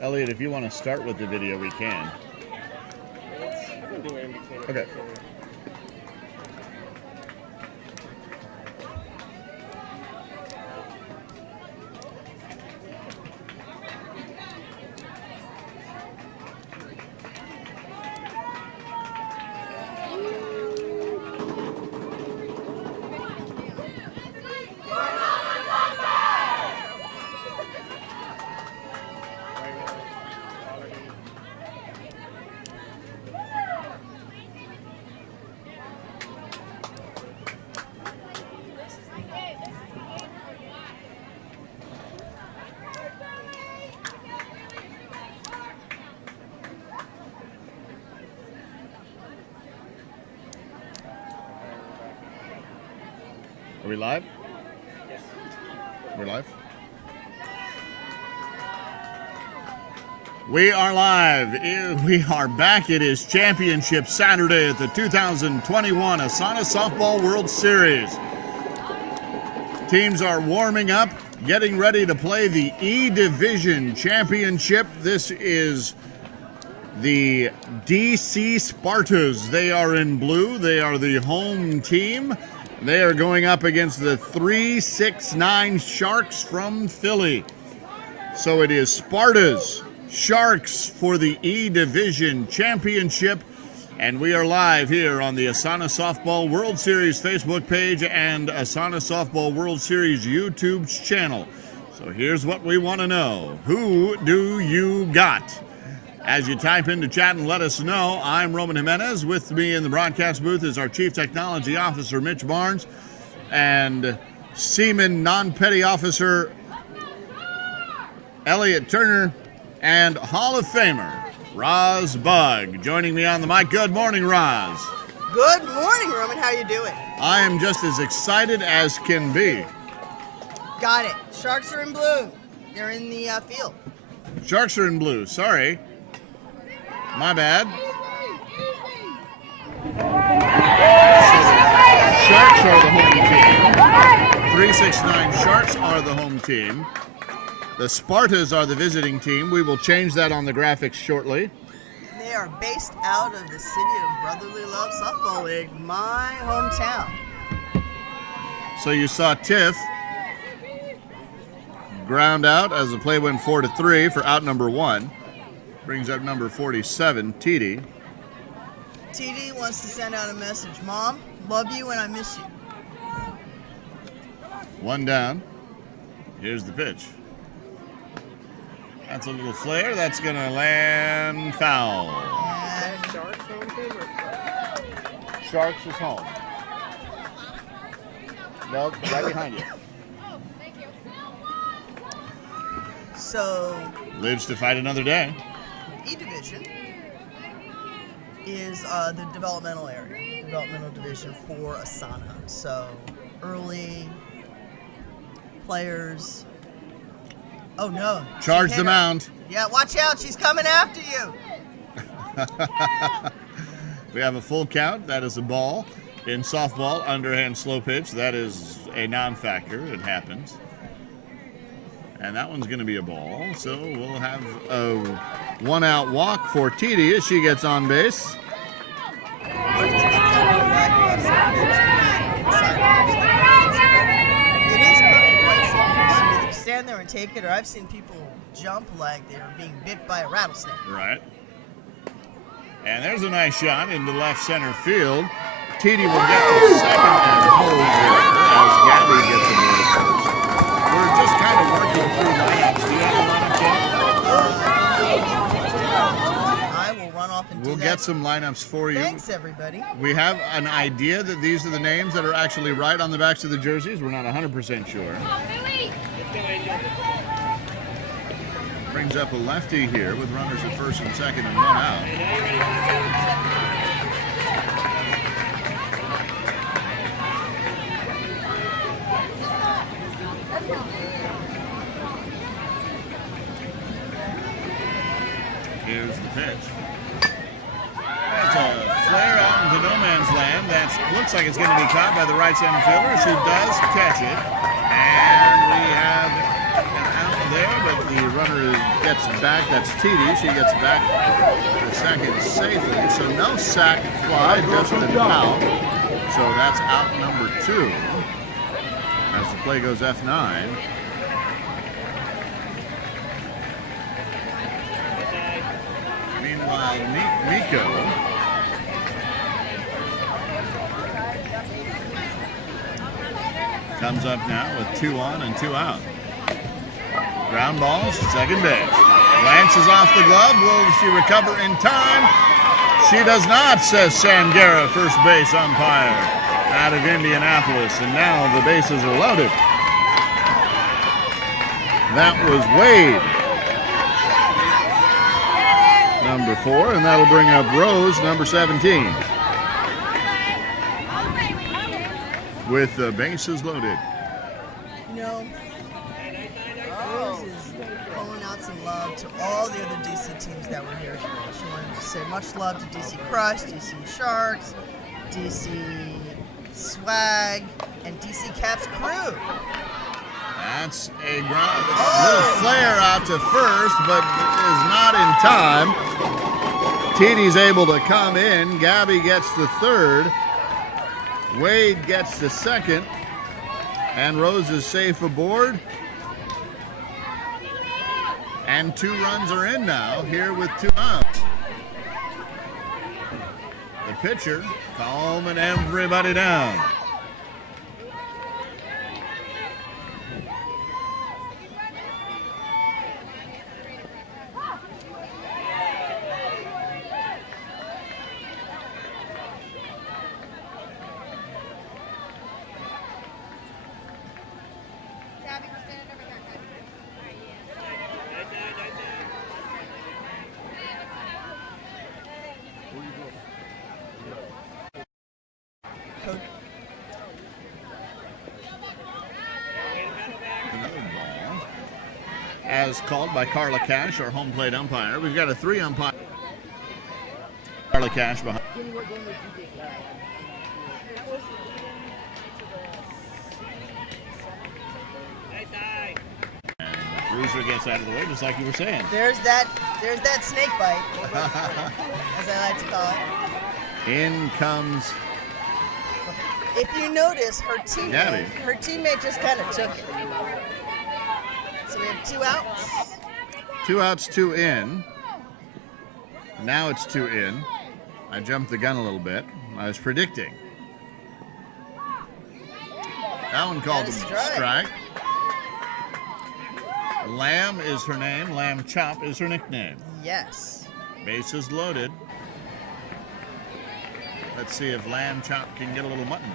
Elliot, if you want to start with the video, we can. We'll do it in between. Okay. Are we live? Yes. We're live? We are live. We are back. It is Championship Saturday at the 2021 ASANA Softball World Series. Teams are warming up, getting ready to play the E Division Championship. This is the DC Spartas. They are in blue. They are the home team. They are going up against the 369 Sharks from Philly. So it is Spartas, Sharks for the E Division Championship. And we are live here on the ASANA Softball World Series Facebook page and ASANA Softball World Series YouTube channel. So here's what we want to know. Who do you got? As you type into chat and let us know, I'm Roman Jimenez. With me in the broadcast booth is our Chief Technology Officer, Mitch Barnes, and Seaman Non-Petty Officer, Elliot Turner, and Hall of Famer, Roz Bug. Joining me on the mic. Good morning, Roz. Good morning, Roman. How you doing? I am just as excited as can be. Got it. Sharks are in blue. They're in the field. Sharks are in blue. Sorry. My bad. Sharks are the home team. 369 Sharks are the home team. The Spartas are the visiting team. We will change that on the graphics shortly. They are based out of the city of Brotherly Love Softball League, my hometown. So you saw Tiff ground out as the play went 4-3 for out number 1. Brings up number 47, TD. TD wants to send out a message. Mom, love you and I miss you. 1 down. Here's the pitch. That's a little flare. That's going to land foul. And Sharks home team or Sharks is home. No, right behind you. so Lives to fight another day. E Division is the developmental division for ASANA. So early players. Oh no! Charge the mound. Yeah, watch out! She's coming after you. We have a full count. That is a ball. In softball, underhand slow pitch. That is a non-factor. It happens. And that one's going to be a ball. So we'll have a 1-out walk for TD as she gets on base. It is currently quite slow. You either stand there and take it, or I've seen people jump like they're being bit by a rattlesnake. Right. And there's a nice shot into left center field. TD will get to second and hold there as Gabby gets a ball first. We're just kind of working through lineups. Do you have a lineup yet? I will run off and do We'll that. get some lineups for you. Thanks, everybody. We have an idea that these are the names that are actually right on the backs of the jerseys. We're not 100% sure. Brings up a lefty here with runners at first and second and 1 out. Here's the pitch. That's a flare out into no man's land. That looks like it's going to be caught by the right center fielder, who does catch it. And we have an out there, but the runner gets back. That's TD. She gets back to second safely. So no sack fly, just an out. So that's out number 2 as the play goes F9. Meanwhile, Miko comes up now with 2 on and 2 out. Ground balls, second base. Lances off the glove. Will she recover in time? She does not, says Sangera, first base umpire out of Indianapolis. And now the bases are loaded. That was Wade, number 4, and that'll bring up Rose, number 17. With the bases loaded. You know, Rose is calling out some love to all the other DC teams that were here today. She wanted to say much love to DC Crush, DC Sharks, DC Swag, and DC Caps crew. That's a little flare out to first, but is not in time. TD's able to come in. Gabby gets the third. Wade gets the second. And Rose is safe aboard. And 2 runs are in now, here with 2 outs. The pitcher calming everybody down. Another ball, as called by Carla Cash, our home plate umpire. We've got a 3 umpire. Carla Cash behind. And Bruiser gets out of the way, just like you were saying. There's that snake bite, as I like to call it. In comes. If you notice, her teammate just kind of took it. So we have 2 outs. 2 outs, 2 in. Now it's 2 in. I jumped the gun a little bit. I was predicting. That one called a strike. Lamb is her name. Lamb Chop is her nickname. Yes. Bases loaded. Let's see if Lamb Chop can get a little mutton.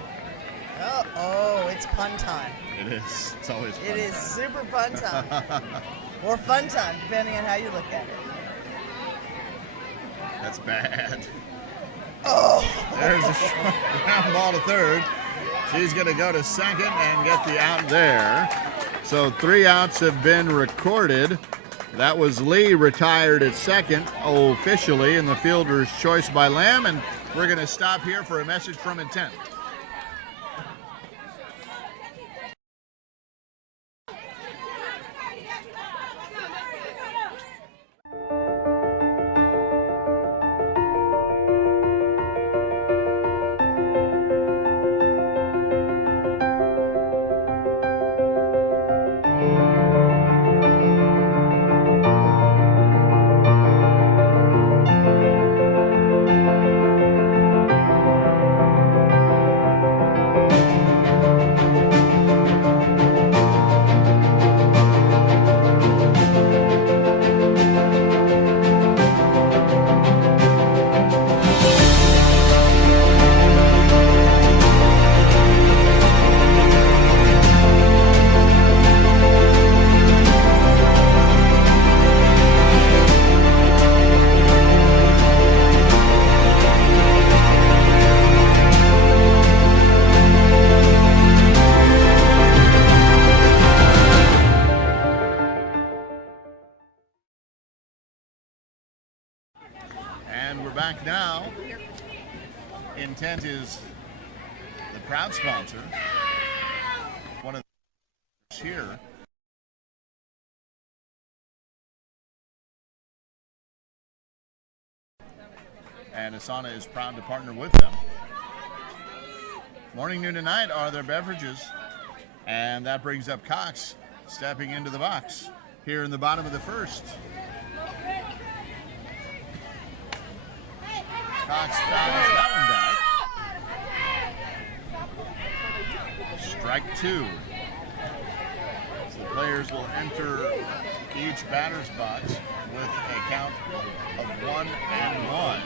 Oh, it's pun time. It is. It's always fun. It is super fun time. Or fun time, depending on how you look at it. That's bad. Oh! There's a short ground ball to third. She's going to go to second and get the out there. So 3 outs have been recorded. That was Lee retired at second officially in the fielder's choice by Lamb. And we're going to stop here for a message from Intent. And we're back now. Intent is the proud sponsor. One of the here. and ASANA is proud to partner with them. Morning, noon, and night are their beverages, and that brings up Cox stepping into the box here in the bottom of the first. Cox fouls that one back. Strike two. So the players will enter each batter's box with a count of 1-1.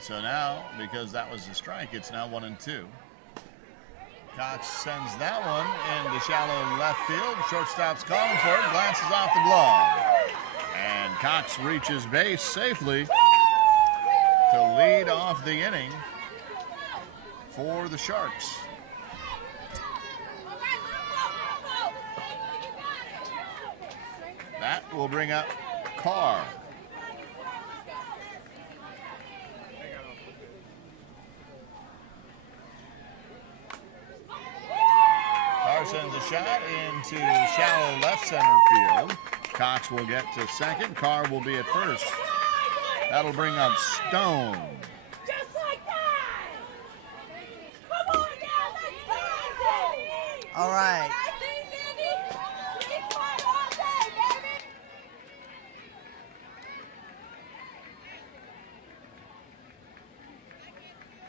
So now, because that was a strike, it's now 1-2. Cox sends that one into shallow left field. Shortstop's calling for it, glances off the glove. And Cox reaches base safely to lead off the inning for the Sharks. That will bring up Carr. Carr sends a shot into shallow left center field. Cox will get to second. Carr will be at first. That'll bring up Stone. Just like that! Come on now, let's go! All right.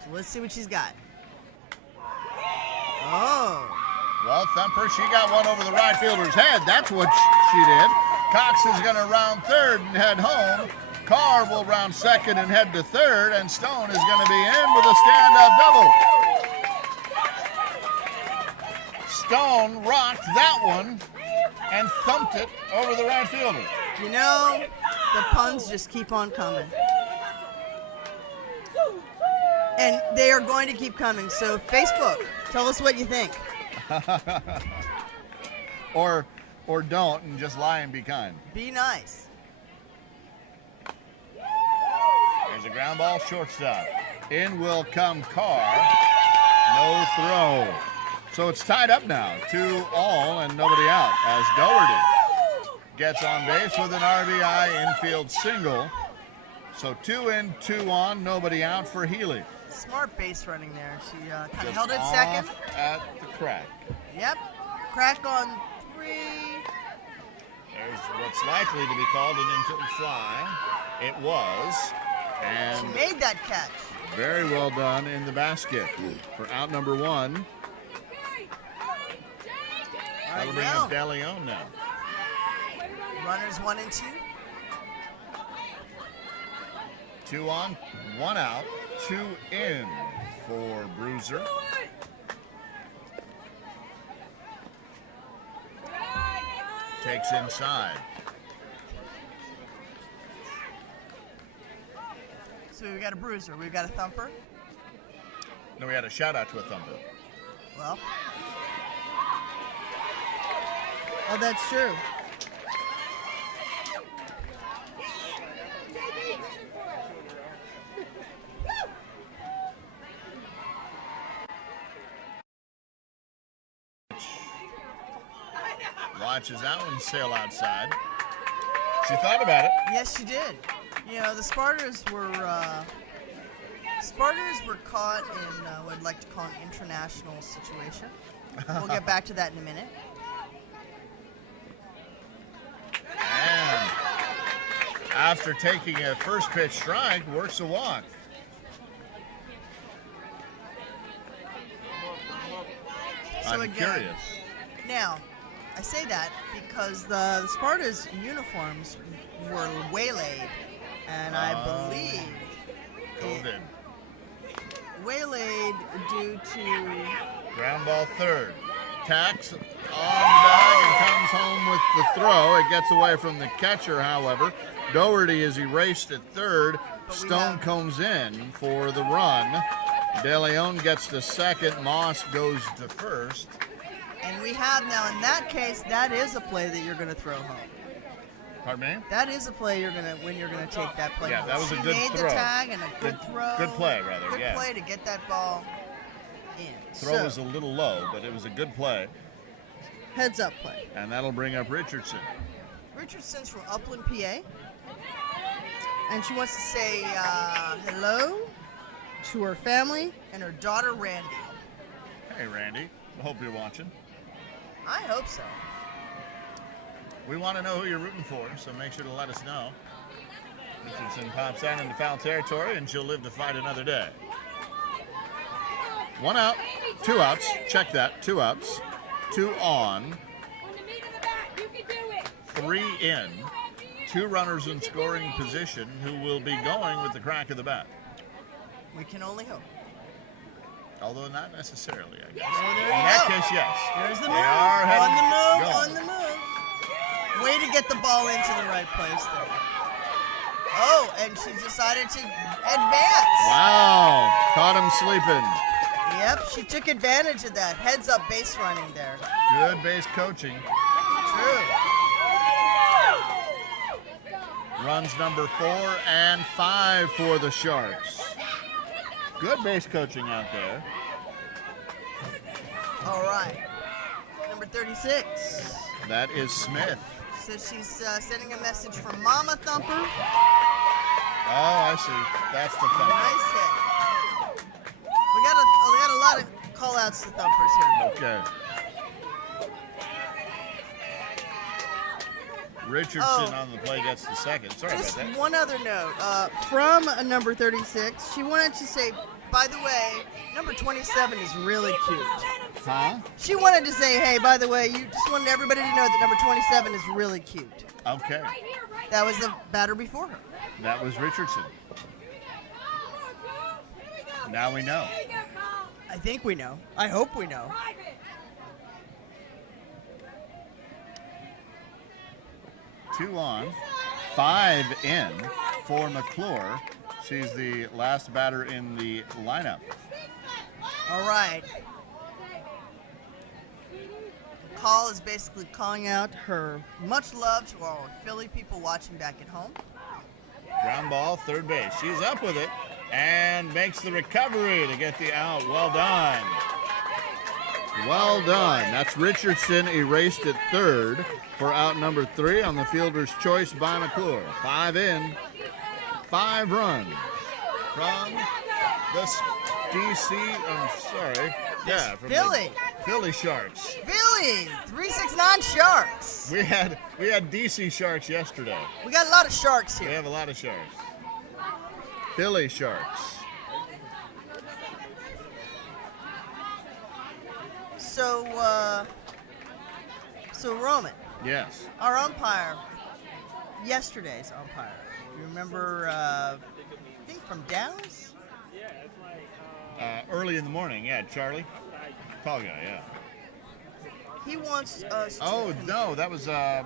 So let's see what she's got. Oh. Well, Thumper, she got one over the right fielder's head. That's what she did. Cox is going to round third and head home. Carr will round second and head to third, and Stone is going to be in with a stand-up double. Stone rocked that one and thumped it over the right fielder. You know, the puns just keep on coming. And they are going to keep coming. So, Facebook, tell us what you think. or don't, and just lie and be kind. Be nice. There's a ground ball, shortstop. In will come Carr. No throw. So it's tied up now, 2-2 and nobody out, as Doherty gets on base with an RBI infield single. So 2 in, 2 on, nobody out for Healy. Smart base running there. She kind of Just held it off second. at the crack. Yep. Crack on 3. There's what's likely to be called an infield fly. It was. She And made that catch. very well done in the basket for out number 1. All That'll right, bring now. up De Leon now. Runners 1 and 2. 2 on, 1 out, 2 in for Bruiser. Takes inside. So we've got a bruiser. We've got a thumper. No, we had a shout out to a thumper. Well. Oh, that's true. Watches that one sail outside. She thought about it. Yes, she did. You know, the Spartas were caught in what I'd like to call an international situation. We'll get back to that in a minute. And after taking a first pitch strike, works a walk. So I'm again, curious. Now, I say that because the Spartas uniforms were waylaid, and I believe COVID. Waylaid due to Ground ball third. Tax on the bag and comes home with the throw. It gets away from the catcher, however. Doherty is erased at third. But we Stone have- comes in for the run. De Leon gets to second. Moss goes to first. and we have now in that case that is a play that you're going to throw home. Pardon me? That is a play you're gonna take that play. Yeah, home. that was a She good made throw. the tag and a good throw. Good play, rather, Good yeah. play to get that ball in. Throw So, was a little low, but it was a good play. heads up play. And that'll bring up Richardson. Richardson's from Upland, PA. And she wants to say hello to her family and her daughter, Randy. Hey, Randy. I hope you're watching. I hope so. We want to know who you're rooting for, so make sure to let us know. Richardson pops out into foul territory, and she'll live to fight another day. 1 out, 2 outs. Check that. 2 outs. 2 on. 3 in. 2 runners in scoring position who will be going with the crack of the bat. We can only hope. Although not necessarily, I guess. Oh, there In you that go. case, yes. There's the They move. are On headed- the move. going. On the move. Way to get the ball into the right place there. Oh, and she decided to advance. Wow. Caught him sleeping. Yep, she took advantage of that. Heads up base running there. Good base coaching. True. Runs number 4 and 5 for the Sharks. Good base coaching out there. All right. Number 36. That is Smith. So she's sending a message from Mama Thumper. Oh, I see. That's the thumper. Nice hit. We got a lot of call outs to thumpers here. Okay. Richardson on the play gets the second. Sorry Just about that. one other note from number 36. She wanted to say, by the way, number 27 is really cute. Huh? She wanted to say, hey, by the way, you just wanted everybody to know that number 27 is really cute. Okay. That was the batter before her. That was Richardson. Now we know. I think we know. I hope we know. 2 on, 5 in for McClure. She's the last batter in the lineup. All right. Call is basically calling out her much love to all Philly people watching back at home. Ground ball, third base. She's up with it and makes the recovery to get the out. Well done. Well done. That's Richardson erased at third for out number 3 on the fielder's choice by McClure. 5 in, 5 runs from the DC. I'm sorry. Yeah, from Philly. the Philly Sharks. Philly, 369 Sharks. We had DC Sharks yesterday. We got a lot of Sharks We here. have a lot of Sharks. Philly Sharks. So Roman, Yes. our umpire, yesterday's umpire. You remember, I think from Dallas? Early in the morning, yeah, Charlie. Tall guy, yeah. He wants us to. Oh, no, that was, We're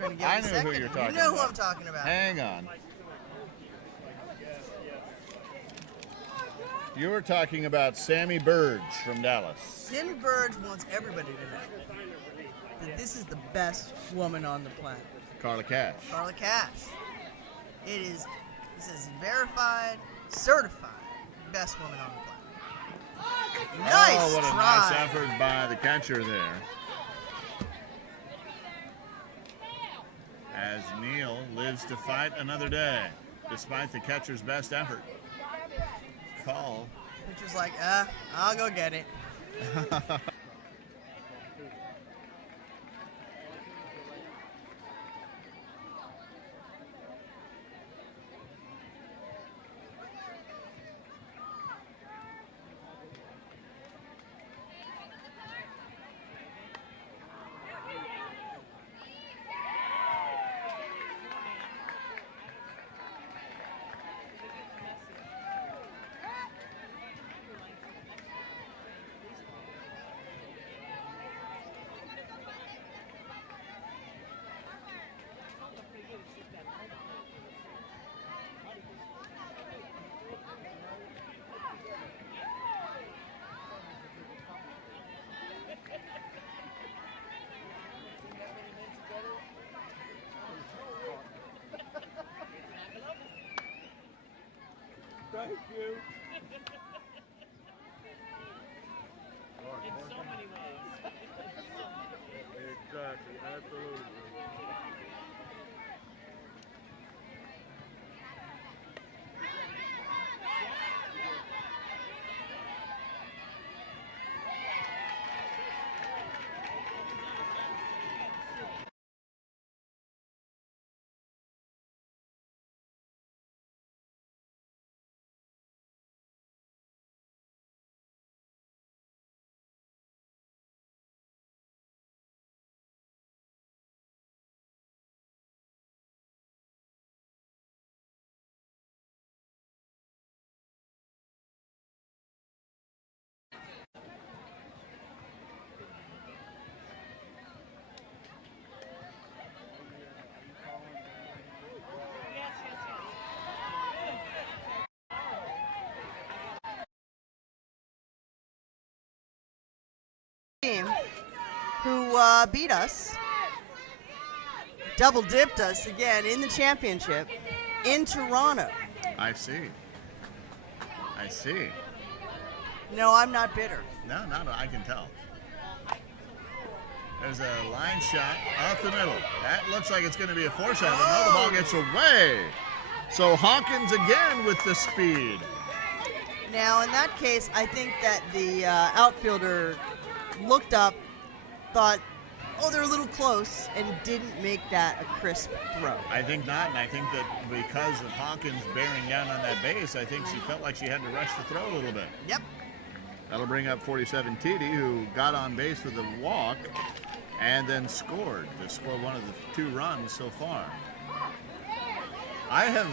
gonna give I him a knew who second. you're talking You know who about. I'm talking about. hang on. You were talking about Sammy Burge from Dallas. Sammy Burge wants everybody to know that this is the best woman on the planet. Carla Cash. Carla Cash. This is verified, certified, best woman on the planet. Nice Oh, what a try. nice effort by the catcher there. As Neal lives to fight another day, despite the catcher's best effort. Call. Pitcher's like, I'll go get it. Thank you. In so many ways. Exactly, absolutely. beat us, double dipped us again in the championship in Toronto. I see. I see. No, I'm not bitter. No, I can tell. There's a line shot up the middle. That looks like it's going to be a force out, but no, the ball gets away. So Hawkins again with the speed. Now, in that case, I think that the outfielder looked up, thought, oh, they're a little close, and didn't make that a crisp throw. I think not, and I think that because of Hawkins bearing down on that base, I think she felt like she had to rush the throw a little bit. Yep. That'll bring up 47 TD, who got on base with a walk and then scored to score one of the 2 runs so far. I have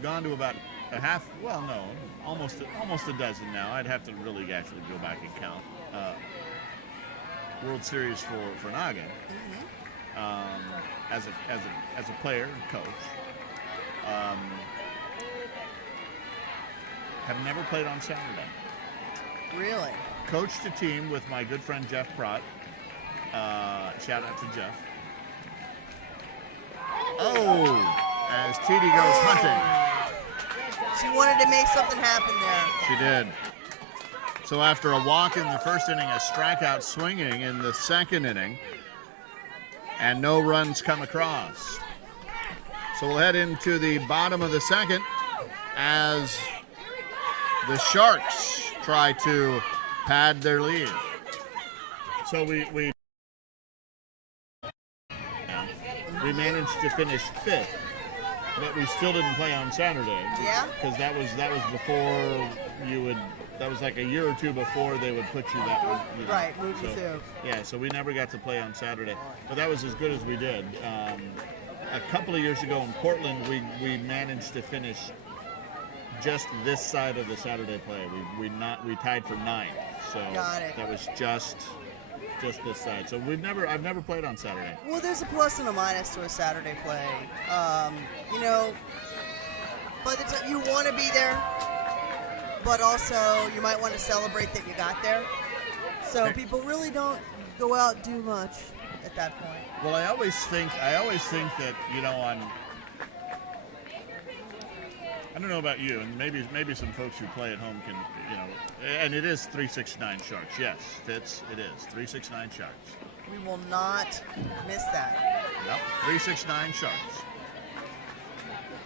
gone to about a half, well, no, almost a dozen now. I'd have to really actually go back and count. World Series for Noggin, as a player and coach. Have never played on Saturday. Really? Coached a team with my good friend Jeff Pratt. Shout out to Jeff. Oh, as TD goes hunting. She wanted to make something happen there. She did. So after a walk in the first inning, a strikeout swinging in the second inning, and no runs come across. So we'll head into the bottom of the second as the Sharks try to pad their lead. So we managed to finish 5th, but we still didn't play on Saturday. Yeah? Because that was before you would. That was like a year or 2 before they would put you that. You know, Right, move you through. Yeah, so we never got to play on Saturday, but that was as good as we did. A couple of years ago in Portland, we managed to finish just this side of the Saturday play. We tied for 9th, so Got it. that was just this side. So I've never played on Saturday. Well, there's a plus and a minus to a Saturday play. You know, by the time you want to be there, but also you might want to celebrate that you got there. So people really don't go out and do much at that point. Well, I always think that, you know, I don't know about you, and maybe some folks who play at home can, you know, and it is 369 Sharks. Yes, Fitz, it is 369 Sharks. We will not miss that. Yep, 369 Sharks.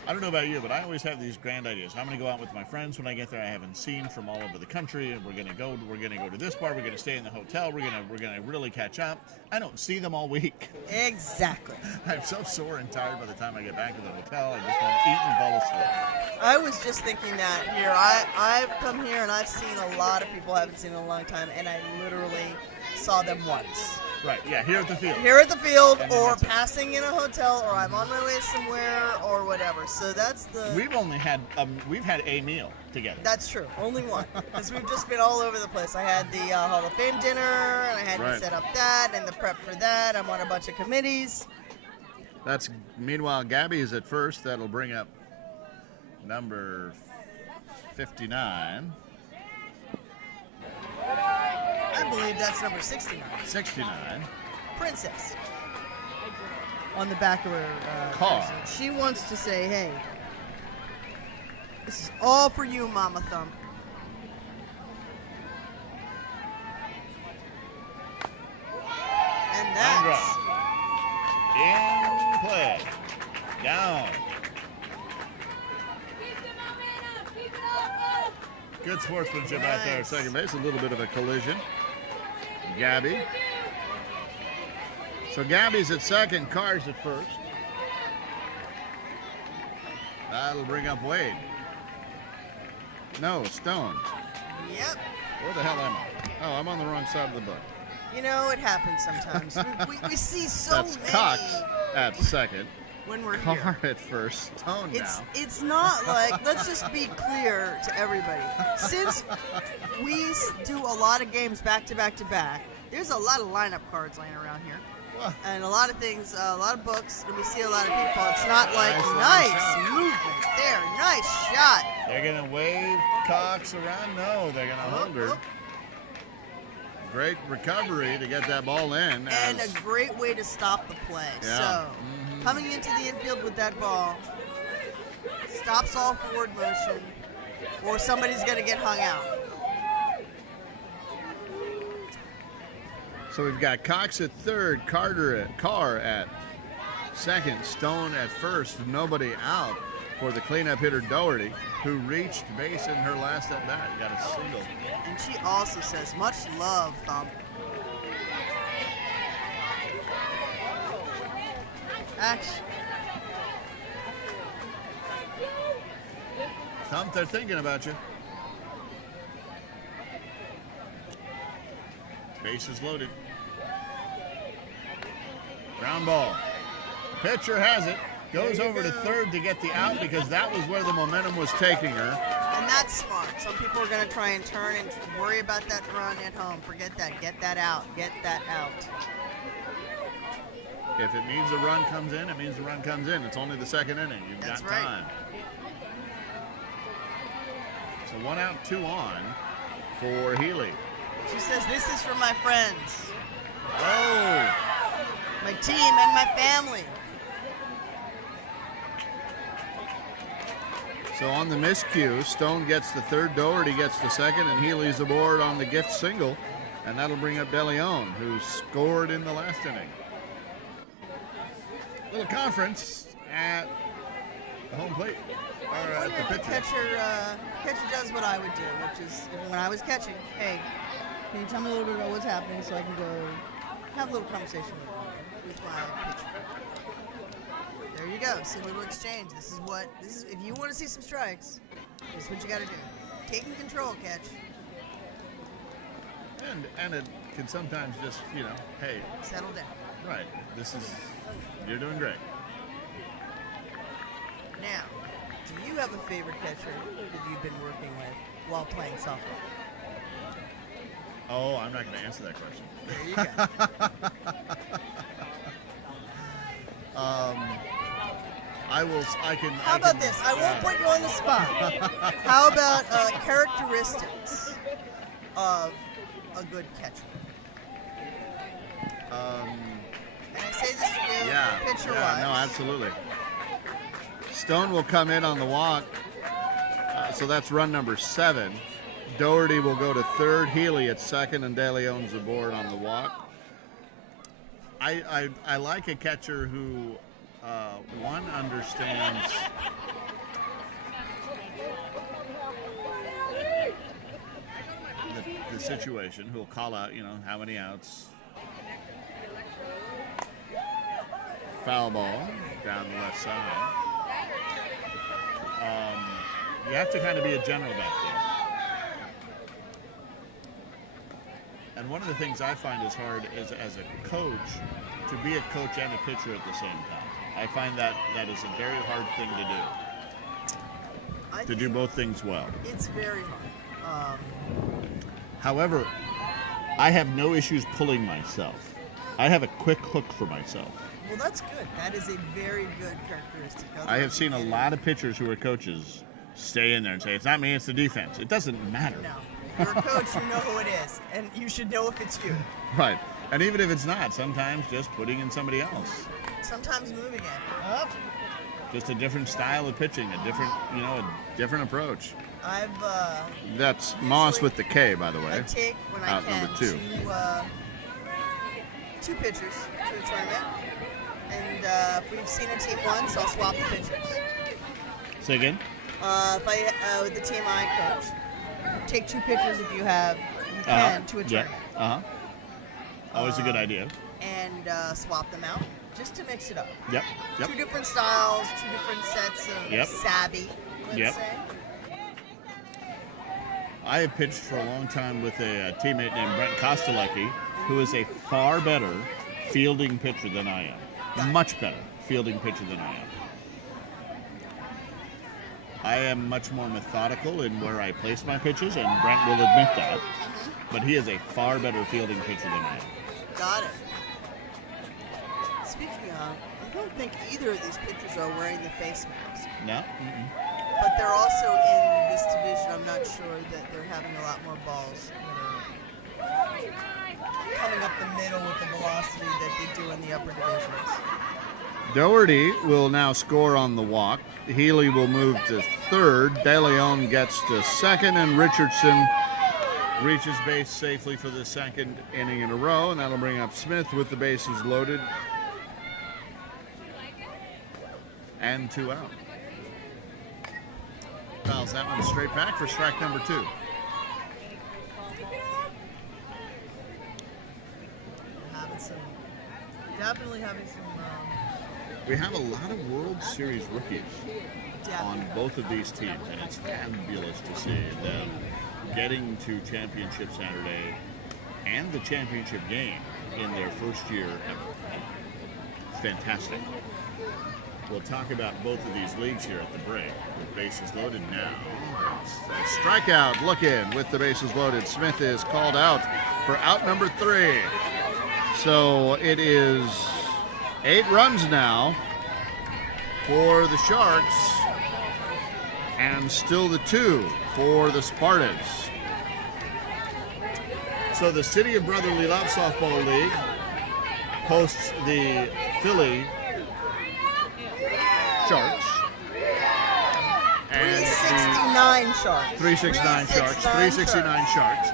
I don't know about you, but I always have these grand ideas. I'm going to go out with my friends when I get there. I haven't seen from all over the country, and we're going to go to this bar. We're going to stay in the hotel. We're going to really catch up. I don't see them all week. Exactly. I'm so sore and tired by the time I get back to the hotel. I just want to eat and fall asleep. I was just thinking that here. I've come here and I've seen a lot of people I haven't seen in a long time, and I literally saw them once. Right, yeah, here at the field. Here at the field, And then or that's it. passing in a hotel, or I'm on my way somewhere, or whatever. So that's the. We've had a meal together. That's true. Only one. Because we've just been all over the place. I had the Hall of Fame dinner, and I had to Right. set up that, and the prep for that. I'm on a bunch of committees. Meanwhile, Gabby is at first. That'll bring up number 59. I believe that's number 69. 69. Princess. On the back of her Car. jersey. She wants to say, hey, this is all for you, Mama Thumb. And that's In play. Down. Good sportsmanship out there at Nice. second base. A little bit of a collision. Gabby. So Gabby's at second, Carr's at first. That'll bring up Wade. No, Stone. Yep. Where the hell am I? Oh, I'm on the wrong side of the book. You know, it happens sometimes. we see so That's many Cox at second. when we're Carr here. at first. Stone now. It's not like, let's just be clear to everybody. Since we do a lot of games back to back to back, there's a lot of lineup cards laying around here. Well, And a lot of things, a lot of books, and we see a lot of people. It's not like, Nice nice movement there, nice shot. they're going to wave Cox around. No, they're going to hold her. Great recovery to get that ball in. And a great way to stop the play. Yeah. So, coming into the infield with that ball stops all forward motion, or somebody's going to get hung out. So we've got Cox at third, Carr at second, Stone at first, nobody out for the cleanup hitter Doherty, who reached base in her last at bat, got a single. And she also says, much love, Thump. Action. Thump, they're thinking about you. Base is loaded. Ground ball. Pitcher has it. Goes over to third to get the out because that was where the momentum was taking her. And that's smart. Some people are going to try and turn and worry about that run at home. Forget that. Get that out. Get that out. If it means a run comes in, it means the run comes in. It's only the second inning. You've That's got right. time. So 1 out, 2 on for Healy. She says, this is for my friends, Oh! my team, and my family. So on the miscue, Stone gets the third, Doherty gets the second, and Healy's aboard on the gift single. And that'll bring up DeLeon, who scored in the last inning. Little conference at the home plate, or at the pitcher. Catcher does what I would do, which is when I was catching, hey, can you tell me a little bit about what's happening so I can go have a little conversation with my pitcher. There you go. See a little exchange. This is if you want to see some strikes, this is what you got to do. Taking control, catch. And it can sometimes just, hey, Settle down. right, you're doing great. Now, do you have a favorite catcher that you've been working with while playing softball? Oh, I'm not going to answer that question. There you go. How about this? I won't put you on the spot. How about characteristics of a good catcher? And I say this to you, pitcher-wise. No, absolutely. Stone will come in on the walk, so that's run number 7. Doherty will go to third, Healy at second, and DeLeon's aboard on the walk. I like a catcher who, one, understands the situation, who will call out, how many outs. Foul ball down the left side. You have to kind of be a general back there. And one of the things I find is hard is, as a coach, to be a coach and a pitcher at the same time. I find that is a very hard thing to do. To do both things well. It's very hard. However, I have no issues pulling myself. I have a quick hook for myself. Well, that's good. That is a very good characteristic. I have seen a lot of pitchers who are coaches stay in there and say, it's not me, it's the defense. It doesn't matter. No. If you're a coach, you know who it is, and you should know if it's you. Right. And even if it's not, sometimes just putting in somebody else. Sometimes moving it up. Just a different style of pitching, a different approach. That's Moss with the K, by the way. I take, when I Out can, number 2. Two pitchers to a tournament. And if we've seen a team once, I'll swap the pitchers. Say again? With the team I coach, take 2 pitchers if you can to a tournament. Yeah. Always a good idea. And swap them out just to mix it up. Yep. 2 different styles, 2 different sets of savvy, let's say. I have pitched for a long time with a teammate named Brent Kostelecki, who is a far better fielding pitcher than I am. Much better fielding pitcher than I am. I am much more methodical in where I place my pitches, and Brent will admit that. But he is a far better fielding pitcher than I am. Got it. Speaking of, I don't think either of these pitchers are wearing the face mask. No? But they're also in this division. I'm not sure that they're having a lot more balls. the upper divisions. Doherty will now score on the walk. Healy will move to third. De Leon gets to second, and Richardson reaches base safely for the second inning in a row, and that'll bring up Smith with the bases loaded. And 2 out. Fouls that one straight back for strike number 2. Definitely having some. We have a lot of World Series rookies on both of these teams, and it's fabulous to see them getting to Championship Saturday and the championship game in their first year ever. It's fantastic. We'll talk about both of these leagues here at the break. With bases loaded now. It's a strikeout. Look in with the bases loaded. Smith is called out for out number 3. So it is 8 runs now for the Sharks, and still the 2 for the Spartas. So the City of Brotherly Love Softball League hosts the Philly Sharks. And 369 Sharks. 369 Sharks. 369 Sharks.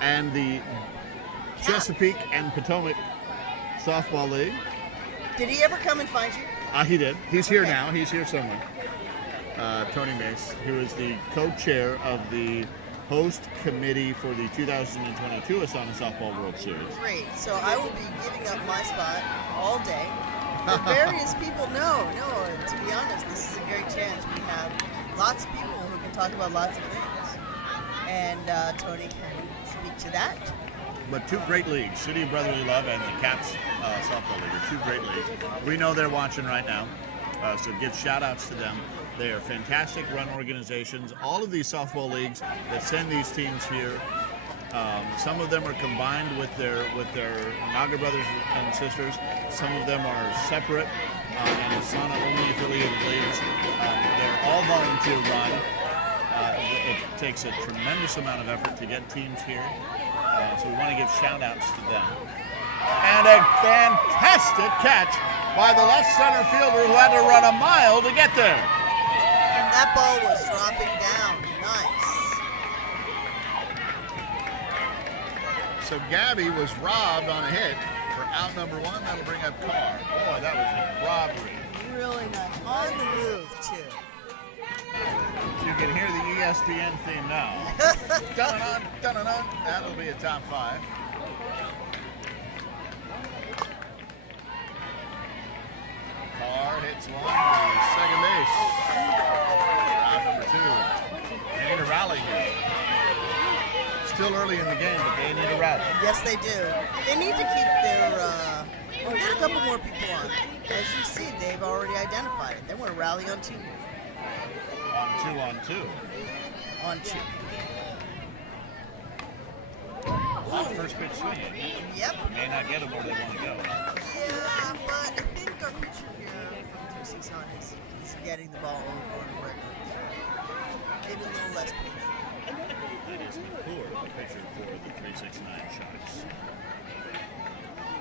And the Chesapeake and Potomac Softball League. Did he ever come and find you? He did. He's here now. He's here somewhere. Tony Mace, who is the co-chair of the host committee for the 2022 ASANA Softball World Series. Great. So I will be giving up my spot all day. The various people know. No, to be honest, this is a great chance. We have lots of people who can talk about lots of things. And Tony can speak to that. But 2 great leagues, City of Brotherly Love and the Caps Softball League, are 2 great leagues. We know they're watching right now, so give shout-outs to them. They are fantastic run organizations. All of these softball leagues that send these teams here, some of them are combined with their Naga brothers and sisters. Some of them are separate and ASANA-only affiliated leagues. They're all volunteer run. It takes a tremendous amount of effort to get teams here. So we want to give shout-outs to them. And a fantastic catch by the left center fielder who had to run a mile to get there. And that ball was dropping down. Nice. So Gabby was robbed on a hit for out number 1. That'll bring up Carr. Boy, that was a robbery. Really nice. On the move, too. You can hear the ESPN theme now. Dun-dun-dun, dun-dun-dun. That'll be a top 5. Carr hits one to second base. Round number 2. They need a rally here. Still early in the game, but they need a rally. Yes, they do. They need to keep their, get a couple more people on. As you see, they've already identified it. They want to rally on 2. On 2. On 2. Hot first pitch swing. Yep. May not get them where they want to go. Yeah, but I think our pitcher here from 369 is getting the ball over on a regular. Maybe a little less pitch. That is McClure, the pitcher for the 369 Sharks.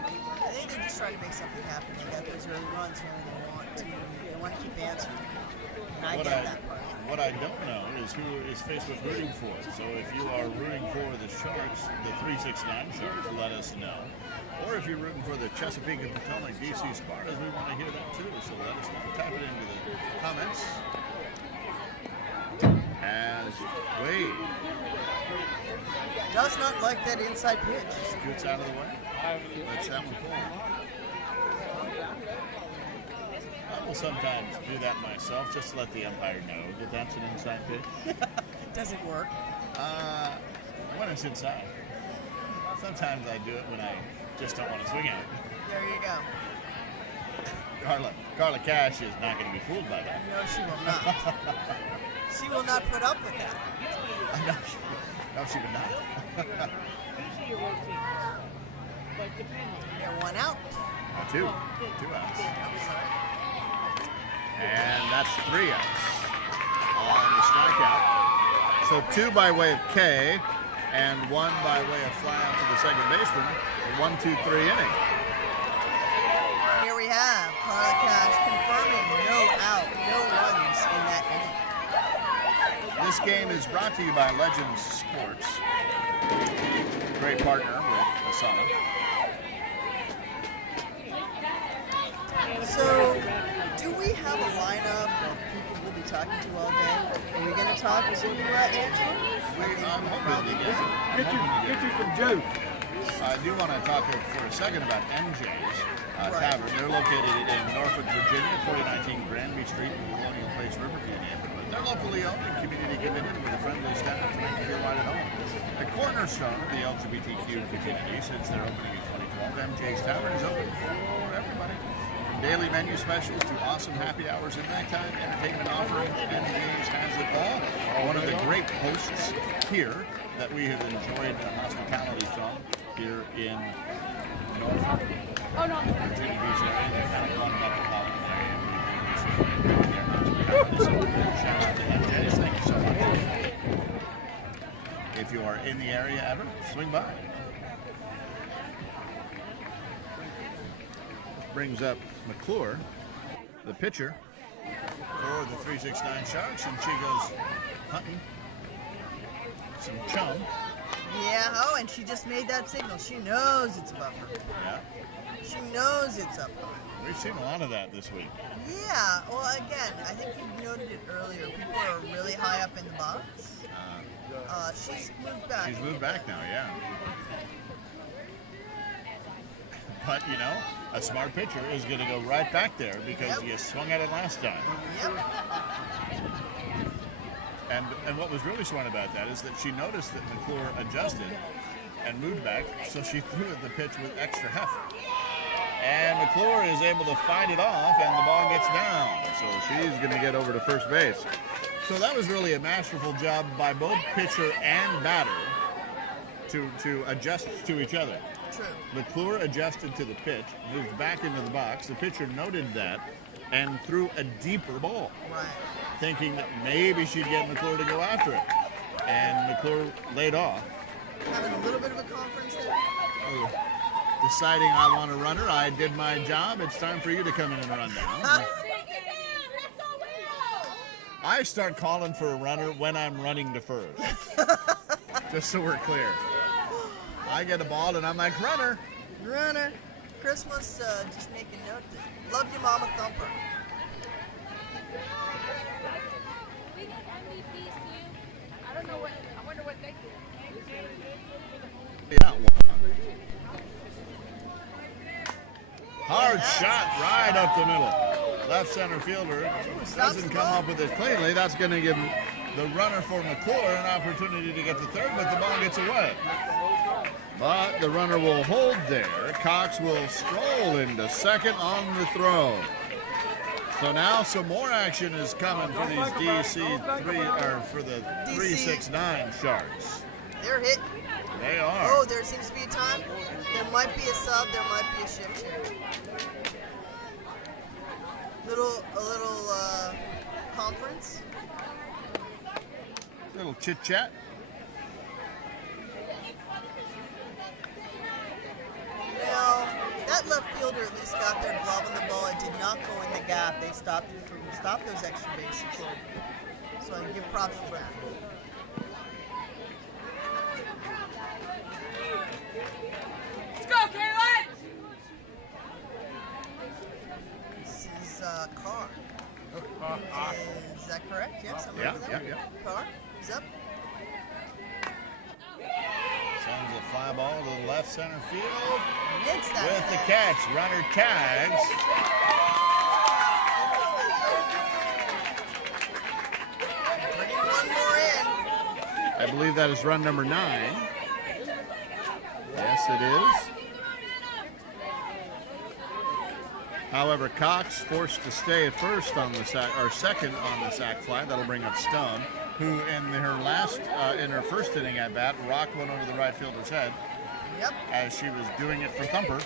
I think they're just trying to make something happen. They got those early runs here, and they want to keep answering. And I get that part. What I don't know is who is faced with rooting for. So if you are rooting for the Sharks, the 369 Sharks, let us know. Or if you're rooting for the Chesapeake and Potomac DC Spartas, we want to hear that too. So let us know. Type it into the comments. As Wade Does not like that inside pitch. scoots out of the way, lets that one fall. I will sometimes do that myself, just to let the umpire know that that's an inside pitch. Does it work? When it's inside. Sometimes I do it when I just don't want to swing at it. There you go. Carla Cash is not going to be fooled by that. No, she will not. She will not put up with that. No, she would not. Usually you rotate. But depending. Yeah, 1 out. 2 outs. I'm sorry. And that's 3 outs on the strikeout. So 2 by way of K, and won by way of fly out to the second baseman. A 1-2-3 inning. Here we have Carla Cash confirming no out, no runs in that inning. This game is brought to you by Legends Sports, great partner with ASANA. So, do we have a lineup of people we'll be talking to all day? Are we going to talk to Angela? I'm hoping to get you some Joe. I do want to talk for a second about MJ's Tavern. They're located in Norfolk, Virginia, 4019 Granby Street in the Colonial Place, Riverview neighborhood. They're locally owned and community committed with a friendly staff to make you feel right at home. The cornerstone of the LGBTQ community since their opening in 2012, MJ's Tavern is open for everybody. From daily menu specials to awesome happy hours and nighttime entertainment offerings, MJ's has it all. One of the great hosts here that we have enjoyed hospitality from here in Norfolk, Virginia Beach area. They're kind of run metropolitan area. So shout out to MJ's. Thank you so much. If you are in the area ever, swing by. Brings up McClure, the pitcher for the 369 Sharks, and she goes hunting some chum. Yeah, oh, and she just made that signal. She knows it's above her. Yeah. She knows it's up her. We've seen a lot of that this week. Yeah, well, again, I think you noted it earlier. People are really high up in the box. She's moved back. She's moved back now, yeah. But, you know, a smart pitcher is going to go right back there because you swung at it last time. Yep. And what was really smart about that is that she noticed that McClure adjusted and moved back, so she threw at the pitch with extra heft. And McClure is able to fight it off, and the ball gets down. So she's going to get over to first base. So that was really a masterful job by both pitcher and batter to adjust to each other. True. McClure adjusted to the pitch, moved back into the box. The pitcher noted that and threw a deeper ball, Right. thinking that maybe she'd get McClure to go after it. And McClure laid off. Having a little bit of a conference there. Deciding I want a runner, I did my job. It's time for you to come in and run down. I start calling for a runner when I'm running to first. Just so we're clear. I get a ball and I'm like, runner. Runner. Chris wants to just make a note that love you, Mama Thumper. We need MVPs too. I don't know what. I wonder what they do. Yeah. Hard shot right up the middle. Left center fielder doesn't come up with it cleanly. That's going to give the runner for McClure an opportunity to get to third, but the ball gets away. But the runner will hold there. Cox will stroll into second on the throw. So now some more action is coming for these for the 369 Sharks. They're hit. They are. Oh, there seems to be a time. There might be a sub. There might be a shift here. A little conference. Little chit chat. Now, that left fielder at least got their glove on the ball. It did not go in the gap. They stopped those extra bases. So I give props for that. Let's go, Caroline! This is Carr. Is that correct? Yes. Yeah. Carr is up. Sends a fly ball to the left center field. Makes that With the catch, runner tags. Bringing one more in. I believe that is run number 9. Yes, it is. However, Cox forced to stay at first on the sack, or second on the sack fly. That'll bring up Stone, who in her first inning at bat, rocked one over the right fielder's head. Yep. As she was doing it for Thumper.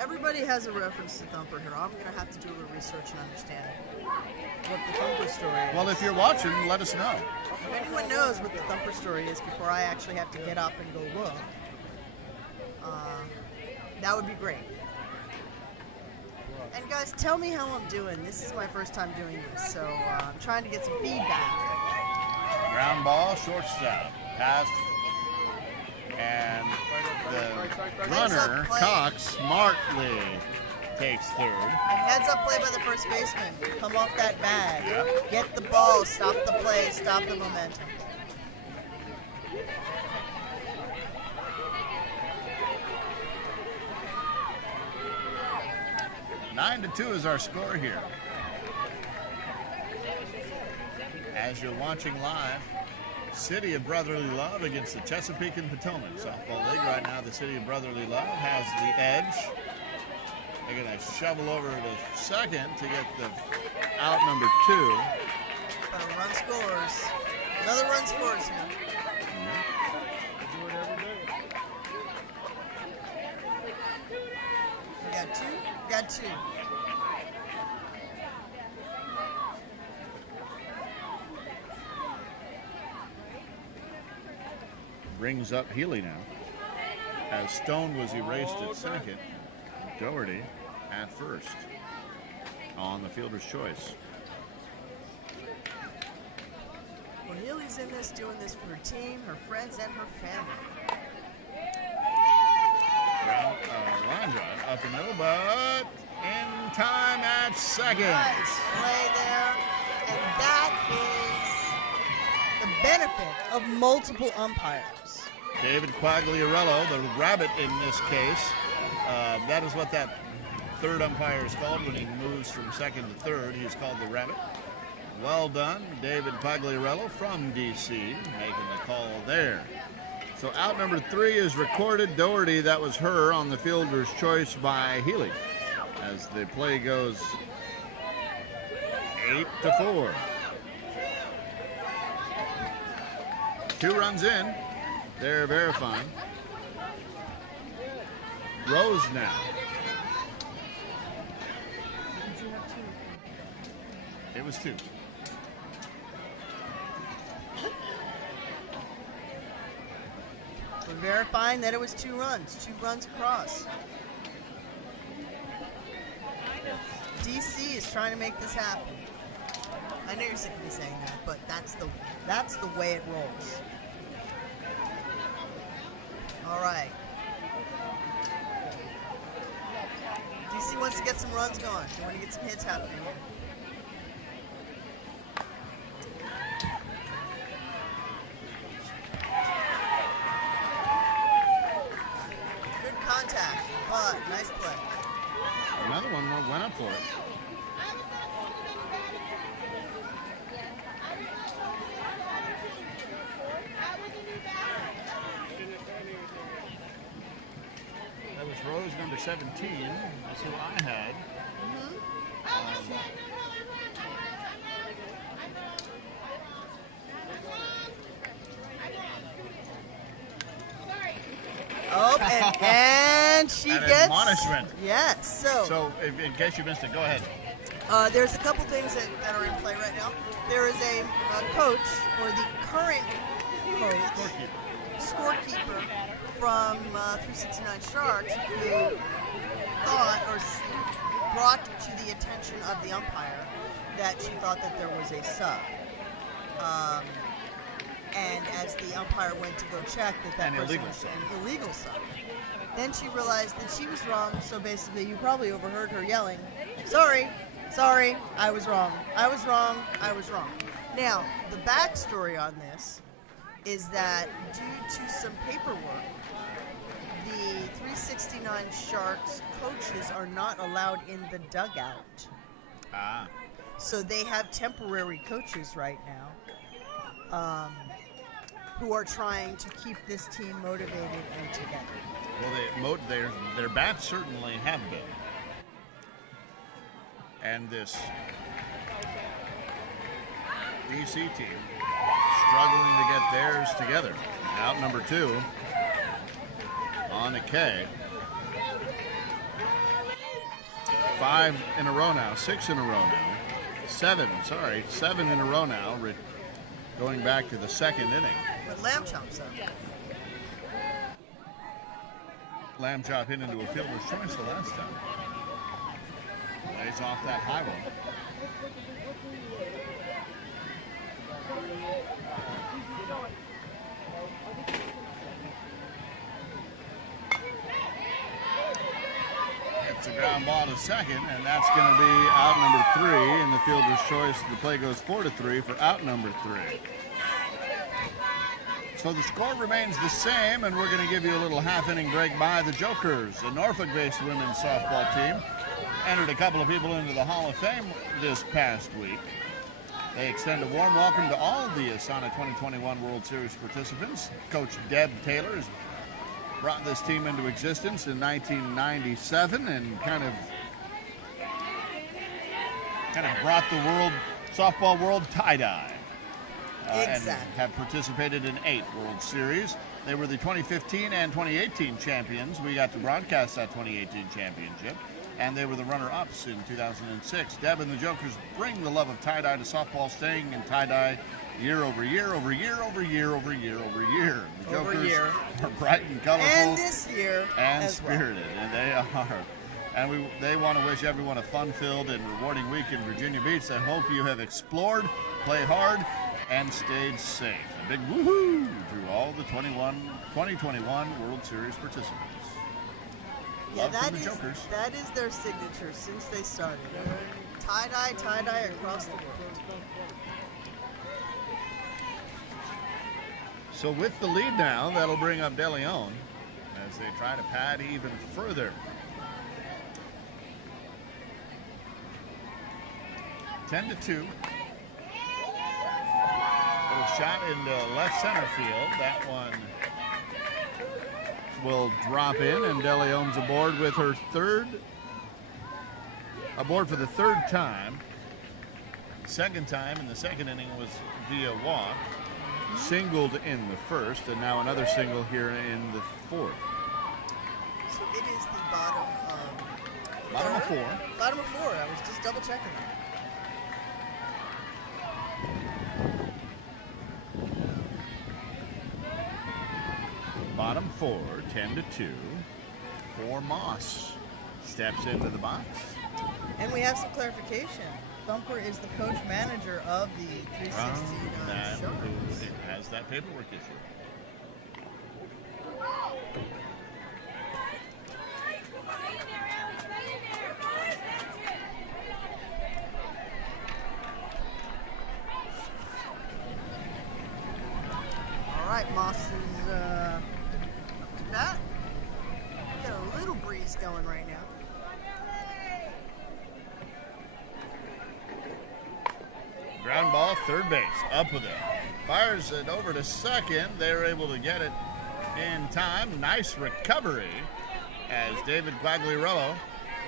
Everybody has a reference to Thumper here. I'm going to have to do a little research and understand what the Thumper story is. Well, if you're watching, let us know. If anyone knows what the Thumper story is before I actually have to get up and go look, that would be great. And guys, tell me how I'm doing. This is my first time doing this, so I'm trying to get some feedback. Ground ball, shortstop, pass, and the runner, Cox, smartly takes third. And heads up play by the first baseman. Come off that bag. Yep. Get the ball. Stop the play. Stop the momentum. Nine to 2 is our score here. As you're watching live, City of Brotherly Love against the Chesapeake and Potomac Softball League. Right now, the City of Brotherly Love has the edge. They're going to shovel over to second to get the out number 2. But a run scores. Another run scores here. Do it every day. We got two. We got two. Brings up Healy now. As Stone was erased at second, Doherty at first on the fielder's choice. Well, Healy's in this, doing this for her team, her friends, and her family. Line drive up the middle, but in time at second. Nice play there, and that is the benefit of multiple umpires. David Quagliarello, the rabbit in this case. That is what that third umpire is called when he moves from second to third. He's called the rabbit. Well done, David Quagliarello from DC, making the call there. So out number 3 is recorded. Doherty, that was her on the fielder's choice by Healy. As the play goes 8 to 4. 2 runs in. They're verifying. Rose now. It was 2. We're verifying that it was 2 runs. 2 runs across. DC is trying to make this happen. I know you're sick of me saying that, but that's the way it rolls. All right. DC wants to get some runs going. They want to get some hits happening here. Good contact, but nice play. Another one went up for it. That was Rose, number 17. That's who I had. Oh, and she An gets admonishment. Yes. So, in case you missed it, go ahead. There's a couple things that are in play right now. There is a coach, or the current coach, scorekeeper from 369 Sharks, who thought or brought to the attention of the umpire that she thought that there was a sub. And as the umpire went to go check that An person illegal was sub. an illegal sub. Then she realized that she was wrong, so basically you probably overheard her yelling, sorry, I was wrong, I was wrong, I was wrong. Now, the backstory on this is that due to some paperwork, the 369 Sharks coaches are not allowed in the dugout. Ah. So they have temporary coaches right now who are trying to keep this team motivated and together. Well, their bats certainly have been. And this DC team struggling to get theirs together. Out number 2 on a K. 5 in a row now, 6 in a row now. 7 in a row now, going back to the second inning. But lamb chops up. Lamb chop hit into a fielder's choice the last time. Lays off that high one. It's a ground ball to second, and that's going to be out number 3 in the fielder's choice. The play goes 4-3 for out number 3. So the score remains the same, and we're going to give you a little half-inning break by the Jokers, a Norfolk-based women's softball team. Entered a couple of people into the Hall of Fame this past week. They extend a warm welcome to all the ASANA 2021 World Series participants. Coach Deb Taylor has brought this team into existence in 1997 and kind of brought the softball world tie-dye. Exactly. And have participated in 8 World Series. They were the 2015 and 2018 champions. We got to broadcast that 2018 championship. And they were the runner-ups in 2006. Deb and the Jokers bring the love of tie-dye to softball, staying in tie-dye year over year, over year, over year, over year, over year. The Jokers are bright and colorful. And this year and as spirited, well. and they are. And they want to wish everyone a fun-filled and rewarding week in Virginia Beach. They hope you have explored, played hard, and stayed safe. A big woohoo to all the 2021 World Series participants. Yeah, Love from the Jokers. that is their signature since they started. Tie-dye across the world. So with the lead now, that'll bring up De Leon as they try to pad even further. 10-2. Little shot into left center field. That one will drop in, and De Leon's aboard with her aboard for the 3rd time. The 2nd time in the 2nd inning was via walk. Singled in the 1st, and now another single here in the 4th. So it is the bottom Bottom of 4. Bottom of 4. I was just double checking that. Bottom 4, 10-2 for Moss. Steps into the box. And we have some clarification. Thumper is the coach manager of the 369 Sharks. It has that paperwork issue. All right, Moss is up to bat. Got a little breeze going right now. Ground ball, third base, up with it. Fires it over to second. They're able to get it in time. Nice recovery as David Quagliarello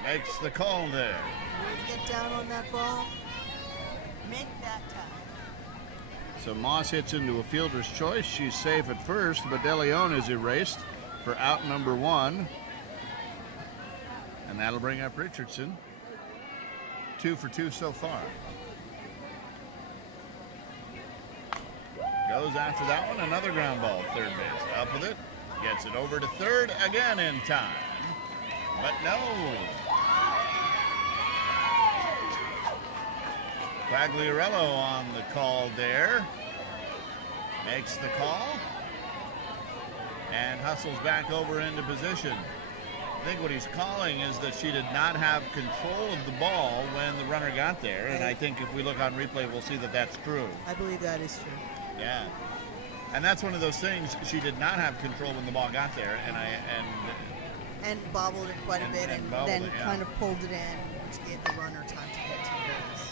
makes the call there. Get down on that ball. Make that time. So Moss hits into a fielder's choice. She's safe at first, but De Leon is erased for out number 1. And that'll bring up Richardson. 2 for 2 so far. Goes after that one, another ground ball, third base. Up with it, gets it over to third, again in time. But no. Quagliarello on the call there. Makes the call. And hustles back over into position. I think what he's calling is that she did not have control of the ball when the runner got there. And I think if we look on replay, we'll see that that's true. I believe that is true. Yeah, and that's one of those things. She did not have control when the ball got there, and bobbled it quite a bit, and then kind of pulled it in, which gave the runner time to get to the base.